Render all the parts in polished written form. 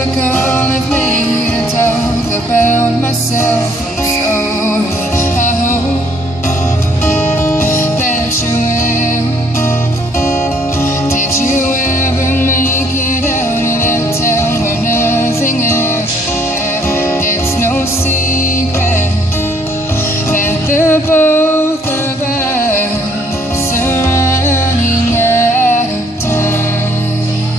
typical of me to talk about myself. I'm sorry. I hope that you will. Did you ever make it out of that town where nothing else happened? It's no secret that the both of us are running out of time.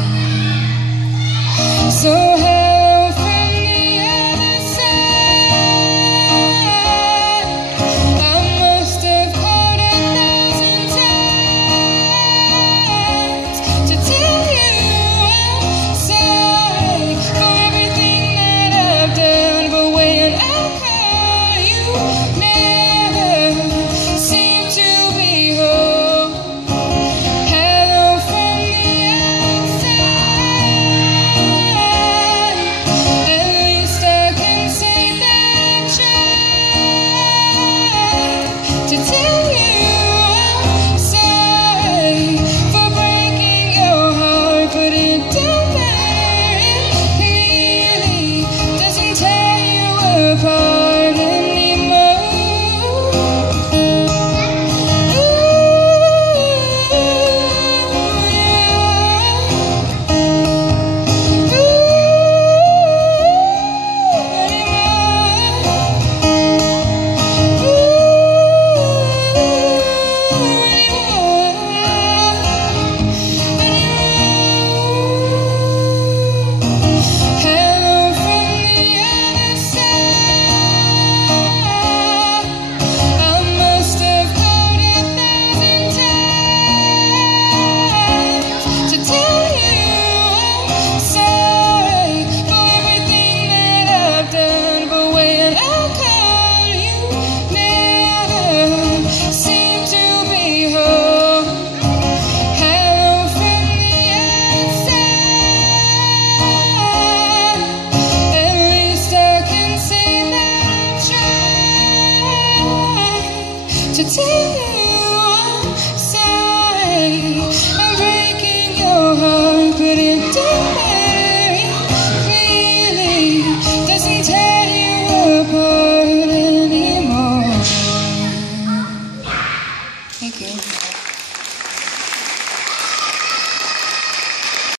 So hello from the other side. I must have called 1,000 times to tell you I'm sorry for everything that I've done. But when I call, you never seem to be home. Hello from the outside. At least I can say that I tried to tell you I'm sorry for breaking your heart, but it don't matter. It really doesn't tear you apart anymore. Hello from the other side. I must have called 1,000 times to tell you I'm sorry for everything that I've done. But when I call, you never seem to be home. Hello from the outside. At least I can say that I tried to tell you